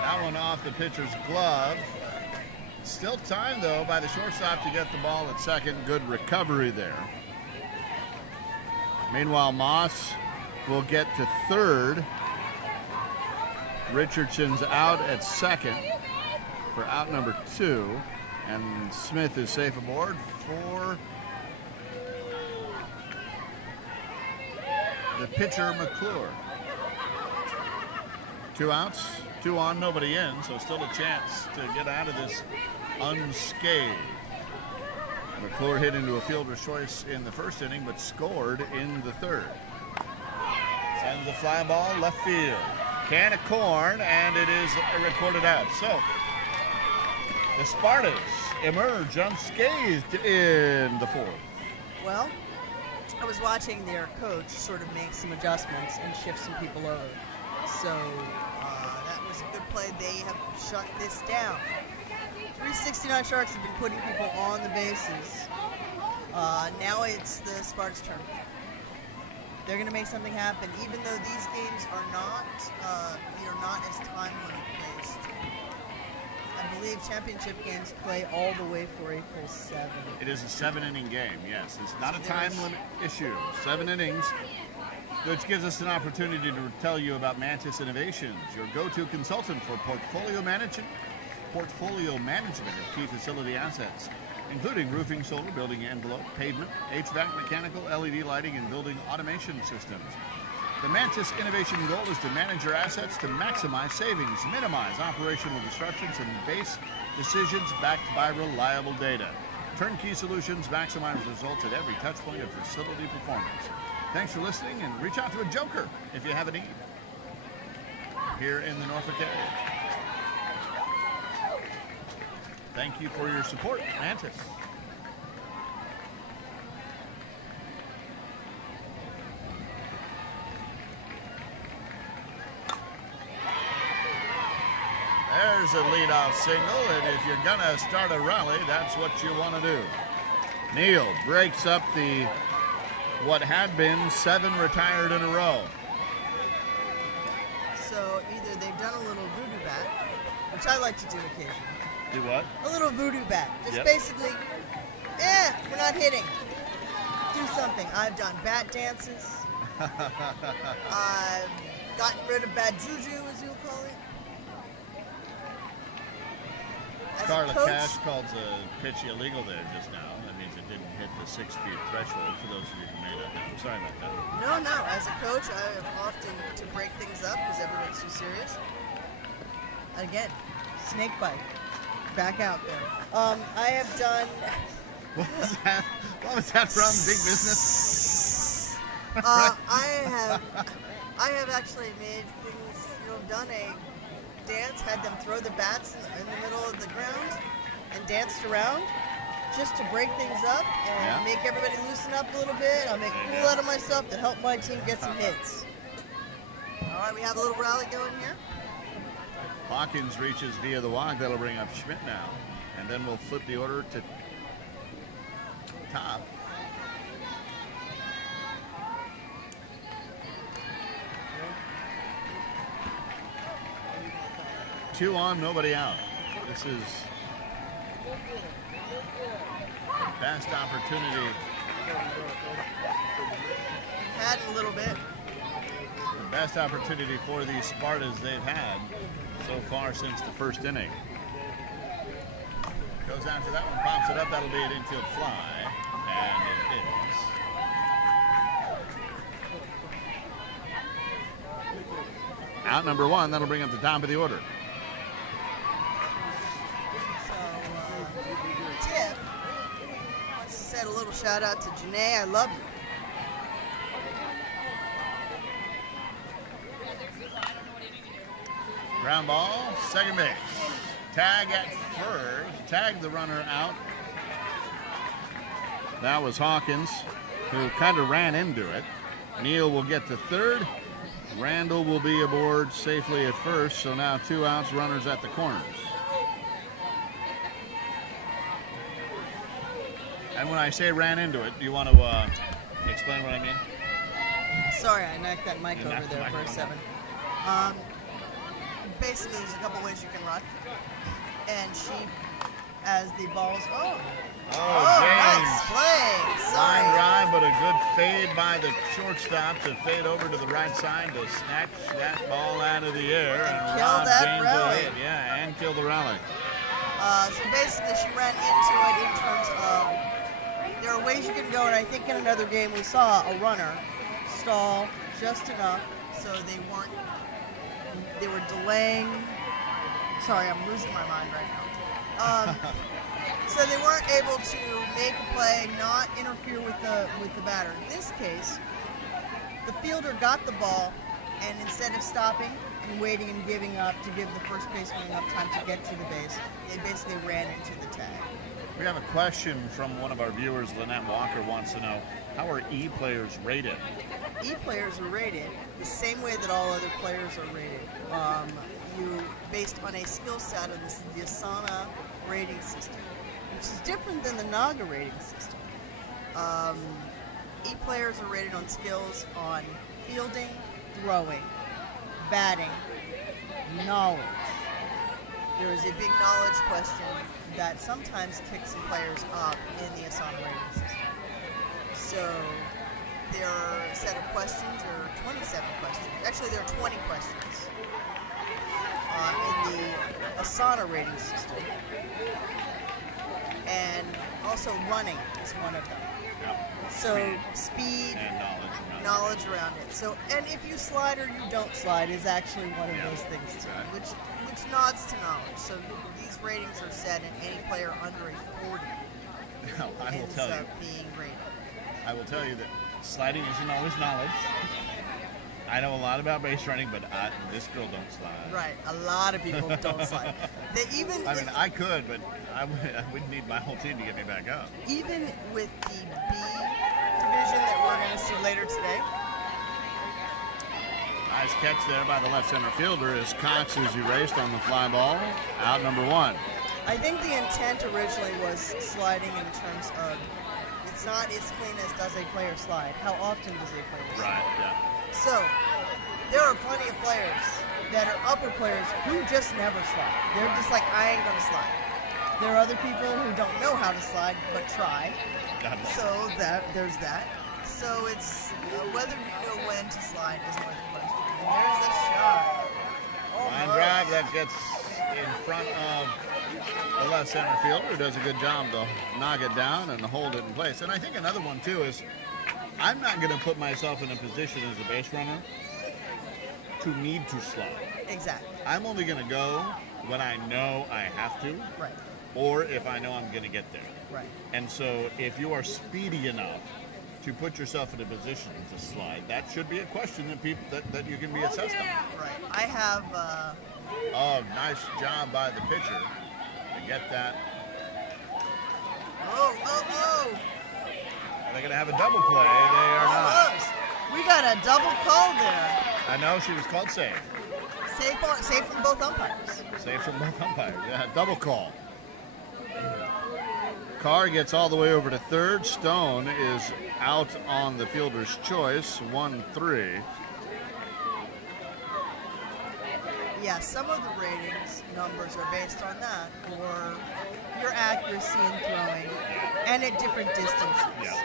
That one off the pitcher's glove. Still time though by the shortstop to get the ball at second. Good recovery there. Meanwhile, Moss will get to third. Richardson's out at second for out number 2, and Smith is safe aboard for the pitcher, McClure. 2 outs, 2 on, nobody in, so still a chance to get out of this unscathed. McClure hit into a fielder's choice in the first inning, but scored in the third. Sends the fly ball left field. Can of corn, and it is recorded out. So the Spartas emerge unscathed in the fourth. Well, I was watching their coach sort of make some adjustments and shift some people over. So that was a good play. They have shut this down. 369 Sharks have been putting people on the bases. Now it's the Spartans' turn. They're going to make something happen, even though these games are not as time limit based. I believe championship games play all the way for a full 7. It is a 7-inning game, yes. It's not a time limit issue. 7 innings, which gives us an opportunity to tell you about Mantis Innovations, your go-to consultant for portfolio management of key facility assets, including roofing, solar, building envelope, pavement, HVAC, mechanical, LED lighting, and building automation systems. The Mantis Innovation goal is to manage your assets to maximize savings, minimize operational disruptions, and base decisions backed by reliable data. Turnkey solutions maximize results at every touch point of facility performance. Thanks for listening, and reach out to a joker if you have a need here in the Norfolk area. Thank you for your support, Mantis. There's a leadoff single, and if you're gonna start a rally, that's what you want to do. Neal breaks up the what had been 7 retired in a row. So either they've done a little voodoo bat, which I like to do occasionally. Do what? A little voodoo bat. Just Yep. basically, we're not hitting. Do something. I've done bat dances. I've gotten rid of bad juju, as you'll call it. As Carla a coach, Cash called the pitch illegal there just now. That means it didn't hit the 6-feet threshold, for those of you who may not know. Sorry about that. No. As a coach, I have often to break things up because everyone's too serious. Again, snake bite. Back out there. I have done. What was that? What was that from? Big Business? I have actually made things. Done a dance, had them throw the bats in the middle of the ground and danced around just to break things up and make everybody loosen up a little bit. I'll make a fool out of myself to help my team get some hits. All right, we have a little rally going here. Hawkins reaches via the walk. That'll bring up Schmidt now. And then we'll flip the order to top. Two on, nobody out. This is the best opportunity. Had a little bit. The best opportunity for these Spartas they've had so far since the first inning. Goes after that one, pops it up. That'll be an infield fly, and it is. Out number 1. That'll bring up the top of the order. Tip wants to send a little shout out to Janae. I love you. Ground ball, second base. Tag at first. Tag the runner out. That was Hawkins, who kind of ran into it. Neal will get to third. Randall will be aboard safely at first. So now 2 outs, runners at the corners. And when I say ran into it, do you want to explain what I mean? Sorry, I knocked that mic You over knocked the there mic for a over. second. Basically, there's a couple ways you can run. And she, as the ball's, nice James. play. Line Sorry. drive, but a good fade by the shortstop to fade over to the right side to snatch that ball out of the air and kill rob that James rally. a hit. Yeah, and kill the rally. So basically, she ran into it in terms of there are ways you can go, and I think in another game we saw a runner stall just enough so they weren't they were delaying. Sorry, I'm losing my mind right now. So they weren't able to make a play, not interfere with the batter. In this case, the fielder got the ball, and instead of stopping and waiting and giving up to give the first baseman enough time to get to the base, they basically ran into the tag. We have a question from one of our viewers. Lynette Walker wants to know, how are E players rated? E players are rated the same way that all other players are rated. Based on a skill set, and this is the ASANA rating system, which is different than the NAGA rating system. E players are rated on skills on fielding, throwing, batting, knowledge. There is a big knowledge question that sometimes kicks some players up in the ASANA rating system. So there are a set of questions, or 27 questions. Actually, there are 20 questions in the ASANA rating system. And also running is one of them. Yep. So speed And knowledge around it. So, and if you slide or you don't slide is actually one of Yeah. those things too, Right. which nods to knowledge. So these ratings are set, and any player under a 40 Now, I will ends tell you. up being rated. I will tell you that sliding isn't always knowledge. I know a lot about base running, but this girl don't slide. Right, a lot of people don't slide. They even I mean, I could, but I wouldn't need my whole team to get me back up. even with the B division that we're going to see later today. Nice catch there by the left center fielder as Cox is erased on the fly ball. Out number one. I think the intent originally was sliding in terms of it's not as clean as does a player slide. How often does a player slide? Right, yeah. So, there are plenty of players that are upper players who just never slide. They're just like, I ain't gonna slide. There are other people who don't know how to slide but try. Got it. So there's that. So it's whether you know when to slide is more the question. And there's the shot. Line drive that gets in front of the left center fielder, who does a good job to knock it down and hold it in place. And I think another one too is, I'm not going to put myself in a position as a base runner to need to slide. Exactly. I'm only going to go when I know I have to, Right. or if I know I'm going to get there. Right. And so if you are speedy enough to put yourself in a position to slide, that should be a question that that you can be assessed on. Right. I have. Oh, nice job by the pitcher to get that. Oh! Are they going to have a double play? They are not. Almost. We got a double call there. I know she was called safe. Safe from both umpires. Safe from both umpires. Yeah, double call. Carr gets all the way over to third. Stone is out on the fielder's choice. 1-3. Yeah, some of the ratings numbers are based on that, or your accuracy in throwing, and at different distances. Yeah.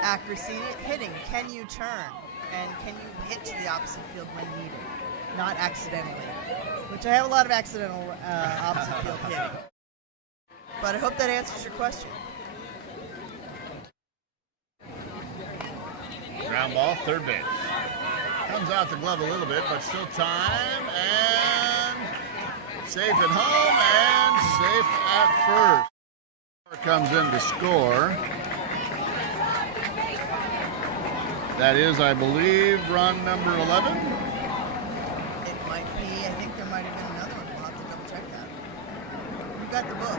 Accuracy hitting. Can you turn? And can you hit to the opposite field when needed? Not accidentally. Which I have a lot of accidental opposite field hitting. But I hope that answers your question. Ground ball, third base. Comes out the glove a little bit, but still time, and safe at home and safe at first. Comes in to score. That is, I believe, run number 11. It might be. I think there might have been another one. We'll have to double check that. You got the book.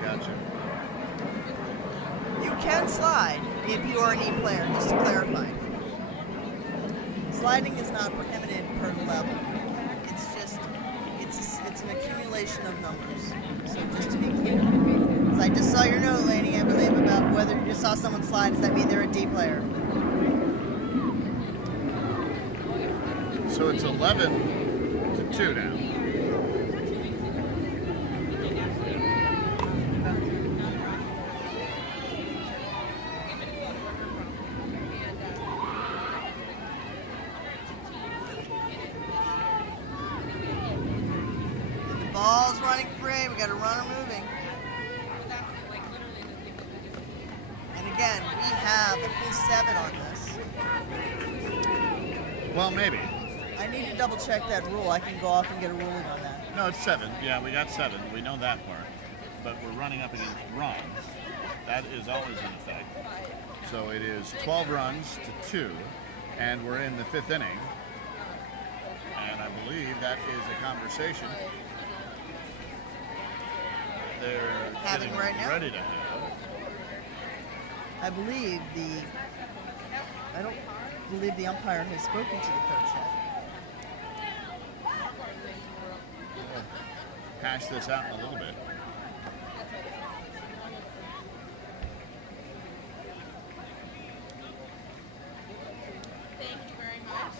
Gotcha. You can slide if you are an E player, just to clarify. Sliding is not prohibited per level. It's just, it's an accumulation of numbers. So just to be clear. Because I just saw your note, lady, I believe, about whether you just saw someone slide, does that mean they're a D player? So it's 11-2 now. The ball's running free. We got a runner moving. 7 on this. Well, maybe. I need to double check that rule. I can go off and get a ruling on that. No, it's 7. Yeah, we got 7. We know that part. But we're running up against runs. That is always in effect. So it is 12 runs to 2, and we're in the 5th inning. And I believe that is a conversation they're Having getting right now? ready to have. I don't believe the umpire has spoken to the coach yet. We'll hash this out in a little bit. Thank you very much.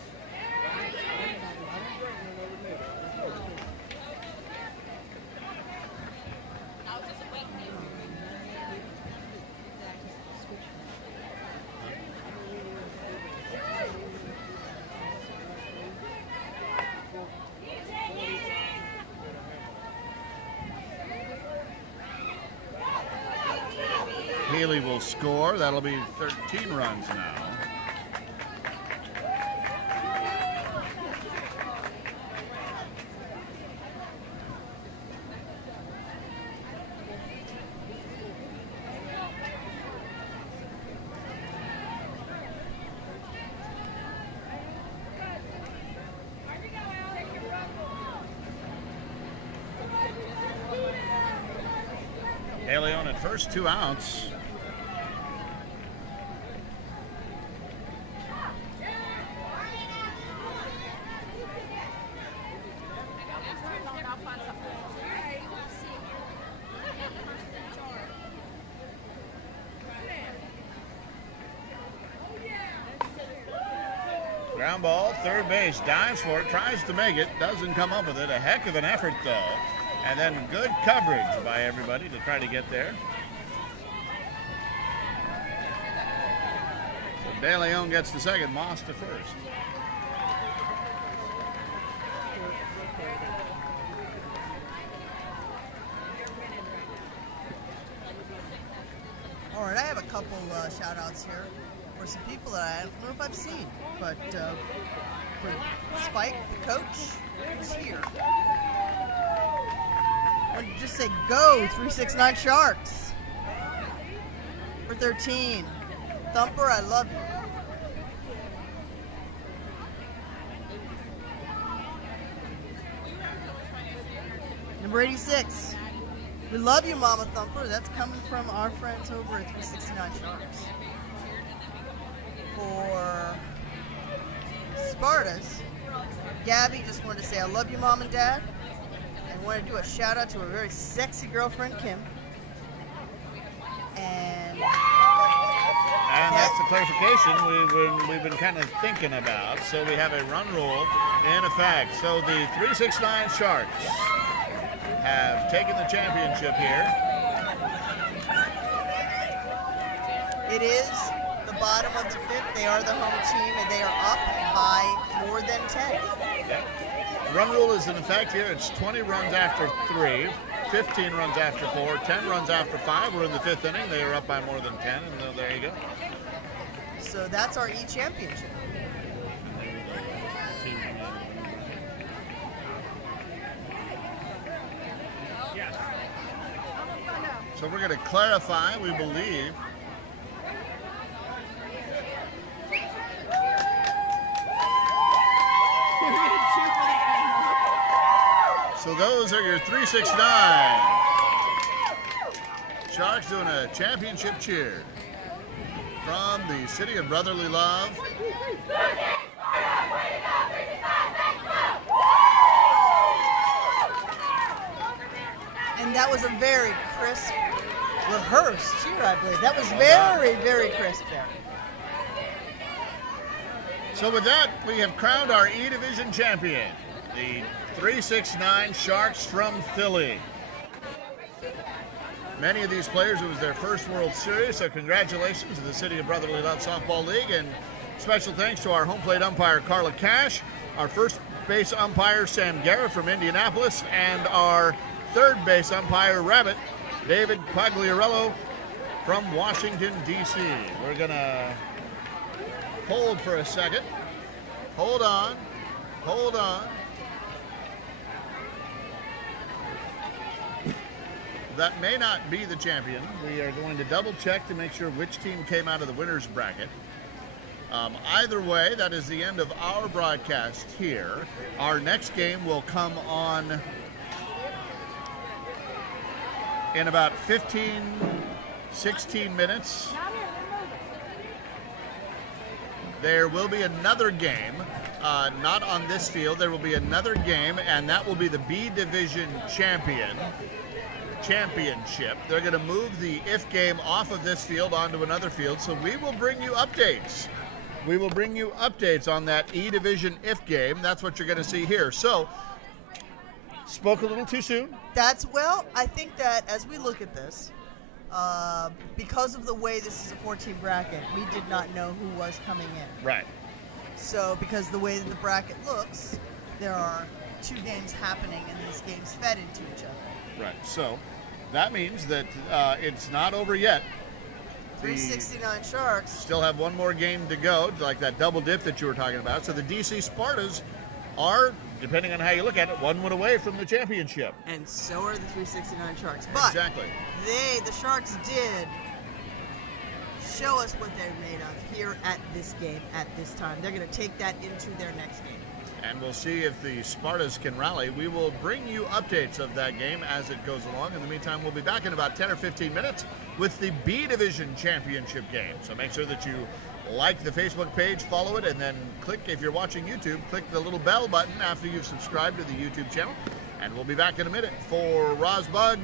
I was just waiting you. Haley will score. That'll be 13 runs now. Haley on at first, 2 outs. Ground ball, third base, dives for it, tries to make it, doesn't come up with it. A heck of an effort though. And then good coverage by everybody to try to get there. So De Leon gets the second, Moss to first. All right, I have a couple shout outs here for some people that I don't know if I've seen, but for Spike, the coach, who's here. I want to just say go 369 Sharks for 13. Thumper, I love you. Number 86. We love you, Mama Thumper. That's coming from our friends over at 369 Sharks. For Spartas, Gabby just wanted to say I love you, Mom and Dad. And wanted to do a shout out to her very sexy girlfriend, Kim. And that's the clarification we've been kind of thinking about. So we have a run rule in effect. So the 369 Sharks have taken the championship here. It is the bottom of the 5th. They are the home team, and they are up by more than 10. Okay. Run rule is in effect here. It's 20 runs after 3, 15 runs after 4, 10 runs after 5. We're in the 5th inning. They are up by more than 10, and there you go. So that's our E-championship. So we're going to clarify, we believe. So those are your 369. Sharks doing a championship cheer from the city of brotherly love. And that was a very crisp, rehearsed cheer, I believe. That was very, very crisp there. So with that, we have crowned our E-Division champion, the 369 Sharks from Philly. Many of these players, it was their first World Series, so congratulations to the City of Brotherly Love Softball League, and special thanks to our home plate umpire, Carla Cash, our first base umpire, Sam Guerra from Indianapolis, and our third base umpire, Rabbit, David Pagliarello from Washington, D.C. We're going to Hold for a second. Hold on. Hold on. That may not be the champion. We are going to double check to make sure which team came out of the winner's bracket. Either way, that is the end of our broadcast here. Our next game will come on in about 15, 16 minutes. There will be another game, not on this field. There will be another game, and that will be the B Division championship. They're going to move the IF game off of this field onto another field, so we will bring you updates. We will bring you updates on that E Division IF game. That's what you're going to see here. So, spoke a little too soon. Well, I think that as we look at this, because of the way this is a 14 bracket, we did not know who was coming in. Right. So, because the way that the bracket looks, there are 2 games happening, and these games fed into each other. Right. So, that means that it's not over yet. 369 Sharks. Still have one more game to go, like that double dip that you were talking about. So the DC Spartas are, depending on how you look at it, 1 win away from the championship. And so are the 369 Sharks. But exactly. The Sharks did show us what they're made of here at this game at this time. They're going to take that into their next game. And we'll see if the Spartas can rally. We will bring you updates of that game as it goes along. In the meantime, we'll be back in about 10 or 15 minutes with the B Division Championship game. So make sure that you like the Facebook page, follow it, and then click, if you're watching YouTube, click the little bell button after you've subscribed to the YouTube channel. And we'll be back in a minute. For Rosbug,